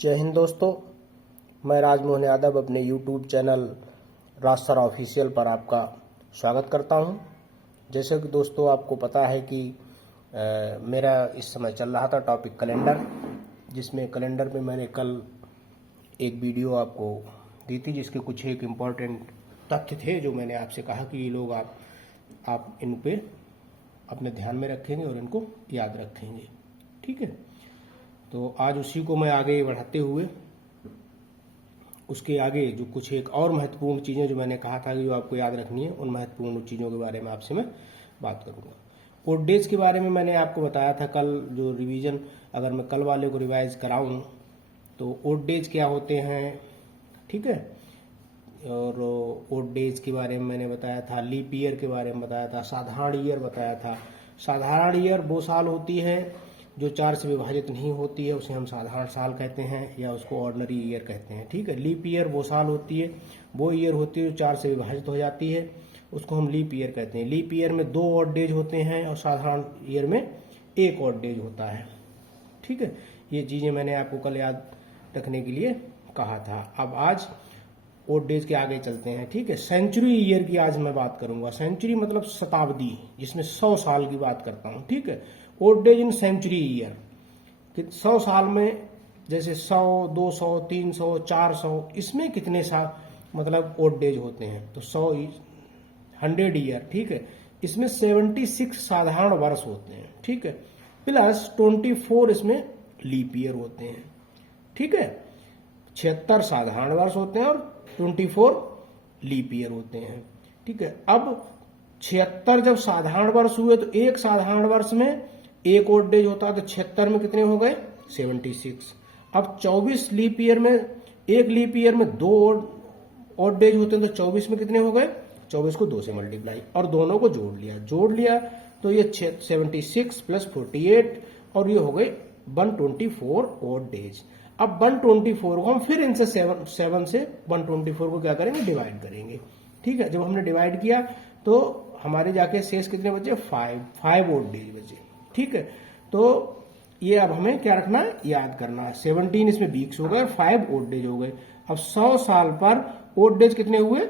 जय हिंद दोस्तों, मैं राजमोहन यादव अपने YouTube चैनल राज सर ऑफिशियल पर आपका स्वागत करता हूं। जैसे कि दोस्तों आपको पता है कि मेरा इस समय चल रहा था टॉपिक कैलेंडर, जिसमें कैलेंडर में मैंने कल एक वीडियो आपको दी थी जिसके कुछ एक इम्पोर्टेंट तथ्य थे जो मैंने आपसे कहा कि ये लोग आप इन पे अपने ध्यान में रखेंगे और इनको याद रखेंगे। ठीक है, तो आज उसी को मैं आगे बढ़ाते हुए उसके आगे जो कुछ एक और महत्वपूर्ण चीज़ें जो मैंने कहा था कि जो आपको याद रखनी है, उन महत्वपूर्ण चीज़ों के बारे में आपसे मैं बात करूंगा। ओड डेज के बारे में मैंने आपको बताया था कल, जो रिवीजन अगर मैं कल वाले को रिवाइज कराऊं तो ओड डेज क्या होते हैं, ठीक है। और ओड डेज के बारे में मैंने बताया था, लीप ईयर के बारे में बताया था, साधारण ईयर बताया था। साधारण ईयर वो साल होती है जो 4 से विभाजित नहीं होती है, उसे हम साधारण साल कहते हैं या उसको ऑर्डिनरी ईयर कहते हैं। ठीक है, लीप ईयर वो साल होती है, वो ईयर होती है जो 4 से विभाजित हो जाती है, उसको हम लीप ईयर कहते हैं। लीप ईयर में 2 ऑड डेज होते हैं और साधारण ईयर में 1 ऑड डेज होता है। ठीक है, ये चीज़ें मैंने आपको कल याद रखने के लिए कहा था। अब आज ओड डेज के आगे चलते हैं। ठीक है, सेंचुरी ईयर की आज मैं बात करूंगा। सेंचुरी मतलब शताब्दी, जिसमें 100 साल की बात करता हूं। ठीक है, odd days in century year, 100 साल में जैसे 100, 200, 300, 400, इसमें कितने साल मतलब ओड डेज होते हैं, तो 100 ईयर। ठीक है, इसमें 76 साधारण वर्ष होते हैं। ठीक है, प्लस 24 इसमें लीप ईयर होते हैं। ठीक है, 76 साधारण वर्ष होते हैं और 24 लीप ईयर होते हैं। ठीक है, अब 76 जब साधारण वर्ष हुए तो एक साधारण वर्ष में 1 ओड डेज होता है, तो 76 में कितने हो गए 76। अब 24 लीप ईयर में, एक लीप ईयर में 2 ओड डेज होते हैं, तो 24 में कितने हो गए, 24 को 2 से मल्टीप्लाई और दोनों को जोड़ लिया तो ये 76 प्लस 48 और ये हो गए 124 ओड डेज। अब 124 को हम फिर इनसे 7 से 124 को क्या करेंगे, डिवाइड करेंगे। ठीक है, जब हमने डिवाइड किया तो हमारे जाके शेष कितने बचे, 5 ओड डेज बचे। ठीक है, तो ये अब हमें क्या रखना है, याद करना है। 17 इसमें वीक्स हो गए, 5 ओड डेज हो गए। अब 100 साल पर ओड डेज कितने हुए,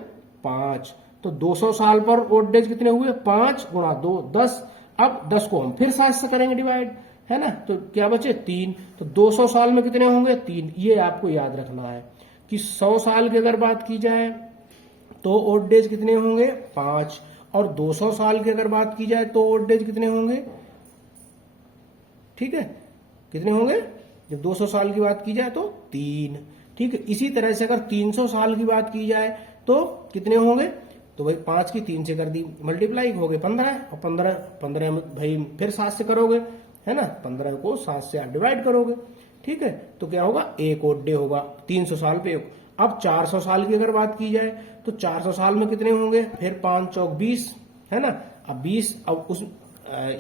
5। तो 200 साल पर ओड डेज कितने हुए, 5 गुणा 2 10। अब 10 को हम फिर 7 से करेंगे डिवाइड, है ना, तो क्या बचे 3। तो 200 साल में कितने होंगे, 3। ये आपको याद रखना है कि 100 साल की अगर बात की जाए तो ओड डेज कितने होंगे, 5, और 200 साल की अगर बात की जाए तो ओड डेज कितने होंगे, ठीक है, कितने होंगे, जब 200 साल की बात की जाए तो 3। ठीक है, इसी तरह से अगर 300 साल की बात की जाए तो कितने होंगे, तो भाई 5 की 3 से कर दी मल्टीप्लाई, हो गए 15, और 15 में भाई फिर 7 से करोगे, है ना, 15 को 7 से आप डिवाइड करोगे। ठीक है, तो क्या होगा, 1 ओड डे होगा 300 साल पे। अब 400 साल की अगर बात की जाए तो 400 साल में कितने होंगे, फिर 5 चौक 20, है ना। अब 20, अब उस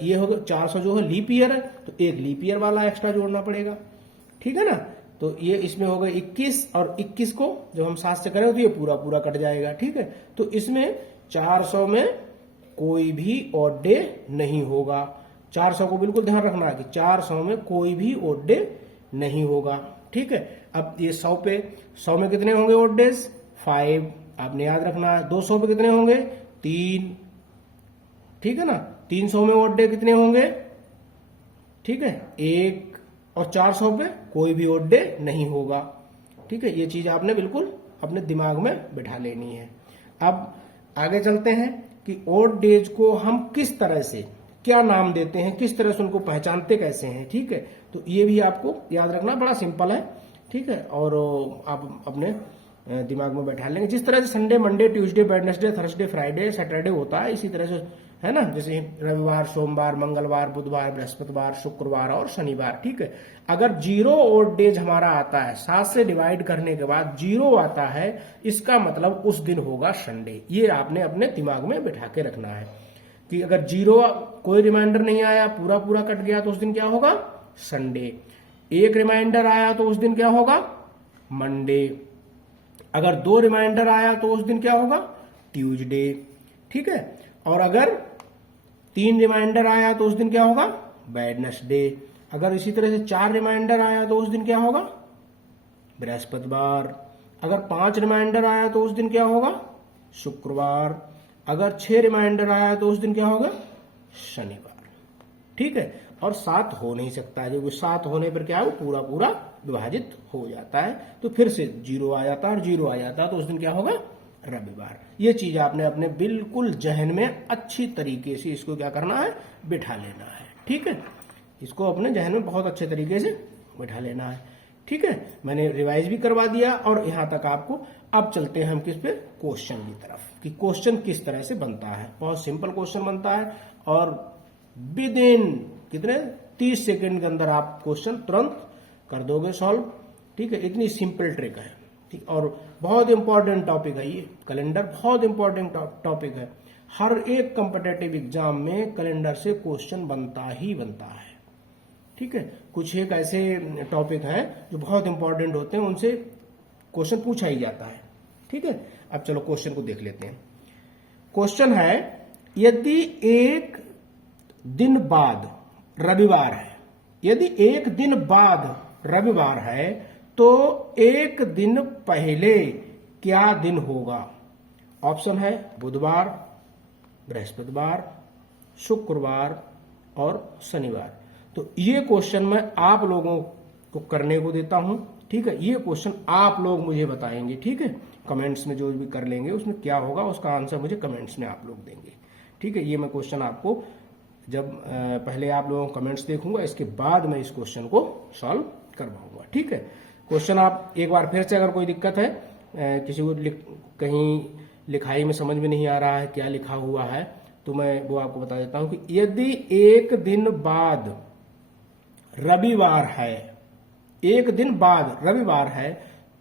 ये होगा 400 जो है लीप ईयर है, तो एक लीप ईयर वाला एक्स्ट्रा जोड़ना पड़ेगा। ठीक है ना, तो ये इसमें होगा 21, और 21 को जब हम 7 से करेंगे तो ये पूरा पूरा कट जाएगा। ठीक है, तो इसमें 400 में कोई भी ओड डे नहीं होगा। 400 को बिल्कुल ध्यान रखना है कि 400 में कोई भी ओड डे नहीं होगा। ठीक है, अब ये 100 पे, 100 में कितने होंगे ओड डेज, 5, आपने याद रखना है। 200 पे कितने होंगे, 3। ठीक है ना, 300 में ओड डे कितने होंगे, ठीक है, 1, और 400 पे कोई भी ओड डे नहीं होगा। ठीक है, ये चीज आपने बिल्कुल अपने दिमाग में बिठा लेनी है। अब आगे चलते हैं कि ओड डेज को हम किस तरह से, क्या नाम देते हैं, किस तरह से उनको पहचानते कैसे हैं। ठीक है, तो ये भी आपको याद रखना, बड़ा सिंपल है। ठीक है, और आप अपने दिमाग में बैठा लेंगे। जिस तरह से Sunday, Monday, Tuesday, Wednesday, Thursday, Friday, Saturday होता है, इसी तरह से, है ना, जैसे रविवार, सोमवार, मंगलवार, बुधवार, बृहस्पतिवार, शुक्रवार और शनिवार। ठीक है, अगर 0 ओड डेज हमारा आता है, 7 से डिवाइड करने के बाद 0 आता है, इसका मतलब उस दिन होगा संडे। ये आपने अपने दिमाग में बिठा के रखना है कि अगर 0 कोई रिमाइंडर नहीं आया, पूरा पूरा कट गया, तो उस दिन क्या होगा, संडे। 1 रिमाइंडर आया तो उस दिन क्या होगा, मंडे। अगर 2 रिमाइंडर आया तो उस दिन क्या होगा, ट्यूसडे। ठीक है, और अगर 3 रिमाइंडर आया तो उस दिन क्या होगा, वेडनेसडे। अगर इसी तरह से 4 रिमाइंडर आया तो उस दिन क्या होगा, बृहस्पतिवार। अगर 5 रिमाइंडर आया तो उस दिन क्या होगा? शुक्रवार। अगर 6 रिमाइंडर आया तो उस दिन क्या होगा? शनिवार। ठीक है, और 7 हो नहीं सकता है, जो 7 होने पर क्या है, पूरा पूरा विभाजित हो जाता है, तो फिर से 0 आ जाता है, और 0 आ जाता है तो उस दिन क्या होगा? रविवार। ये चीज आपने अपने बिल्कुल जहन में अच्छी तरीके से इसको क्या करना है? बिठा लेना है। ठीक है, इसको अपने जहन में बहुत अच्छे तरीके से बिठा लेना है। ठीक है, मैंने रिवाइज भी करवा दिया और यहां तक आपको। अब चलते हैं हम किस पे? क्वेश्चन की तरफ, कि क्वेश्चन किस तरह से बनता है। बहुत सिंपल क्वेश्चन बनता है और विद इन कितने 30 सेकंड के अंदर आप क्वेश्चन तुरंत कर दोगे सॉल्व। ठीक है, इतनी सिंपल ट्रिक है। ठीक, और बहुत इंपॉर्टेंट टॉपिक है ये कैलेंडर, बहुत इंपॉर्टेंट टॉपिक है। हर एक कॉम्पिटिटिव एग्जाम में कैलेंडर से क्वेश्चन बनता ही बनता है। ठीक है, कुछ एक ऐसे टॉपिक हैं जो बहुत इंपॉर्टेंट होते हैं, उनसे क्वेश्चन पूछा ही जाता है। ठीक है, अब चलो क्वेश्चन को देख लेते हैं। क्वेश्चन है, यदि एक दिन बाद रविवार है, यदि एक दिन बाद रविवार है तो एक दिन पहले क्या दिन होगा? ऑप्शन है बुधवार, बृहस्पतिवार, शुक्रवार और शनिवार। तो ये क्वेश्चन मैं आप लोगों को करने को देता हूं। ठीक है, ये क्वेश्चन आप लोग मुझे बताएंगे। ठीक है, कमेंट्स में जो भी कर लेंगे उसमें क्या होगा उसका आंसर मुझे कमेंट्स में आप लोग देंगे। ठीक है, ये मैं क्वेश्चन आपको जब पहले आप लोगों को कमेंट्स देखूंगा, इसके बाद मैं इस क्वेश्चन को सॉल्व करवाऊंगा। ठीक है, क्वेश्चन आप एक बार फिर से, अगर कोई दिक्कत है, किसी को कहीं लिखाई में समझ में नहीं आ रहा है क्या लिखा हुआ है, तो मैं वो आपको बता देता हूं कि यदि एक दिन बाद रविवार है, एक दिन बाद रविवार है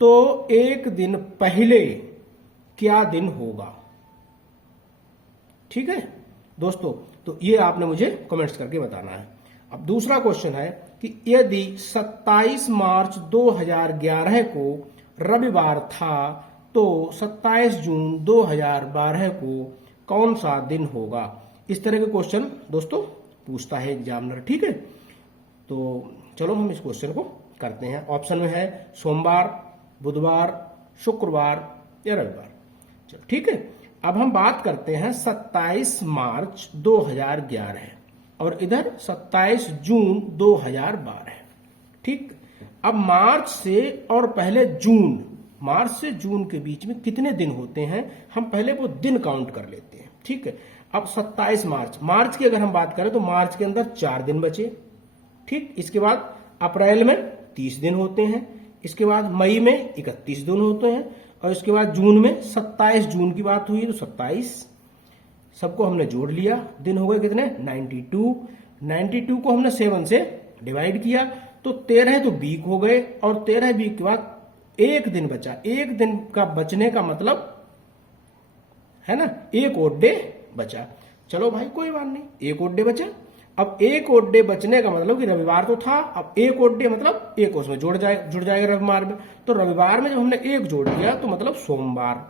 तो एक दिन पहले क्या दिन होगा? ठीक है दोस्तों, तो ये आपने मुझे कमेंट्स करके बताना है। अब दूसरा क्वेश्चन है कि यदि 27 मार्च 2011 को रविवार था तो 27 जून 2012 को कौन सा दिन होगा? इस तरह के क्वेश्चन दोस्तों पूछता है एग्जामिनर। ठीक है, तो चलो हम इस क्वेश्चन को करते हैं। ऑप्शन में है सोमवार, बुधवार, शुक्रवार या रविवार। चलो ठीक है, अब हम बात करते हैं 27 मार्च 2011 और इधर 27 जून 2012। ठीक, अब मार्च से और पहले जून, मार्च से जून के बीच में कितने दिन होते हैं, हम पहले वो दिन काउंट कर लेते हैं। ठीक है, अब 27 मार्च, मार्च की अगर हम बात करें तो मार्च के अंदर 4 दिन बचे। ठीक, इसके बाद अप्रैल में 30 दिन होते हैं, इसके बाद मई में 31 दिन होते हैं, और इसके बाद जून में 27 जून की बात हुई तो 27, सबको हमने जोड़ लिया, दिन हो गए कितने? 92। 92 को हमने 7 से डिवाइड किया तो 13 तो वीक हो गए, और 13 वीक के बाद एक दिन बचा। एक दिन का बचने का मतलब है ना, एक और डे बचा। चलो भाई कोई बात नहीं, एक और डे बचा। अब एक और डे बचने का मतलब कि रविवार तो था, अब एक और डे मतलब एक उसमें जुड़ जाएगा रविवार में। तो रविवार में जब हमने एक जोड़ दिया तो मतलब सोमवार।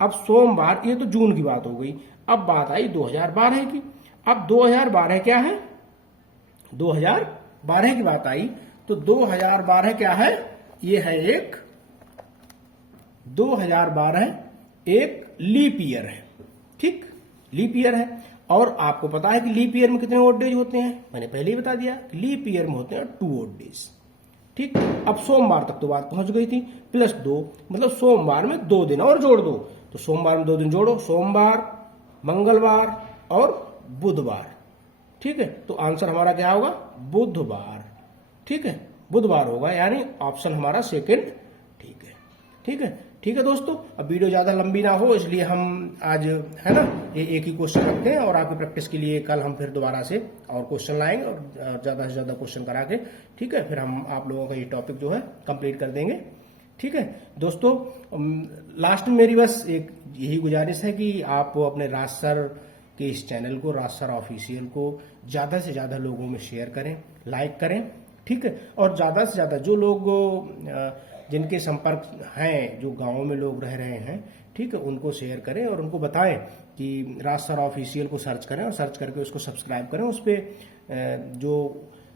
अब सोमवार, ये तो जून की बात हो गई। अब बात आई 2012 की। अब 2012 क्या है? 2012 की बात आई तो 2012 क्या है? ये है एक 2012 एक लीप ईयर है। ठीक, लीप ईयर है, और आपको पता है कि लीप ईयर में कितने ओड डेज होते हैं, मैंने पहले ही बता दिया, लीप ईयर में होते हैं 2 ओड डेज। ठीक, अब सोमवार तक तो बात पहुंच गई थी, +2 मतलब सोमवार में 2 दिन और जोड़ दो, तो सोमवार में 2 दिन जोड़ो, सोमवार, मंगलवार और बुधवार। ठीक है, तो आंसर हमारा क्या होगा? बुधवार। ठीक है, बुधवार होगा, यानी ऑप्शन हमारा सेकंड ठीक है। ठीक है, ठीक है दोस्तों, अब वीडियो ज्यादा लंबी ना हो इसलिए हम आज है ना ये एक ही क्वेश्चन रखते हैं, और आपकी प्रैक्टिस के लिए कल हम फिर दोबारा से और क्वेश्चन लाएंगे और ज्यादा से ज्यादा क्वेश्चन करा के, ठीक है, फिर हम आप लोगों का ये टॉपिक जो है कंप्लीट कर देंगे। ठीक है दोस्तों, लास्ट में मेरी बस एक यही गुजारिश है कि आप अपने राज सर के इस चैनल को, राज सर ऑफिशियल को ज्यादा से ज्यादा लोगों में शेयर करें, लाइक करें। ठीक है, और ज्यादा से ज्यादा जो लोग जिनके संपर्क हैं, जो गांवों में लोग रह रहे हैं, ठीक है, उनको शेयर करें और उनको बताएं कि राज सर ऑफिशियल को सर्च करें, और सर्च करके उसको सब्सक्राइब करें। उस पर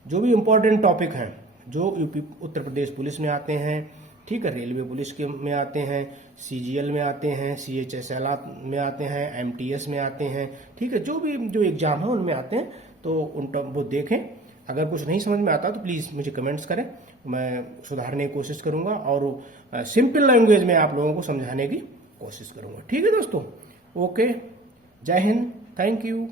जो भी इम्पोर्टेंट टॉपिक हैं, जो यूपी उत्तर प्रदेश पुलिस में आते हैं, ठीक है। रेलवे पुलिस के में आते हैं, CGL में आते हैं, CHSL में आते हैं, MTS में आते हैं, ठीक है। जो एग्जाम है उनमें आते हैं, तो वो देखें। अगर कुछ नहीं समझ में आता तो प्लीज़ मुझे कमेंट्स करें, मैं सुधारने की कोशिश करूंगा और सिंपल लैंग्वेज में आप लोगों को समझाने की कोशिश करूंगा। ठीक है दोस्तों, ओके, जय हिंद, थैंक यू।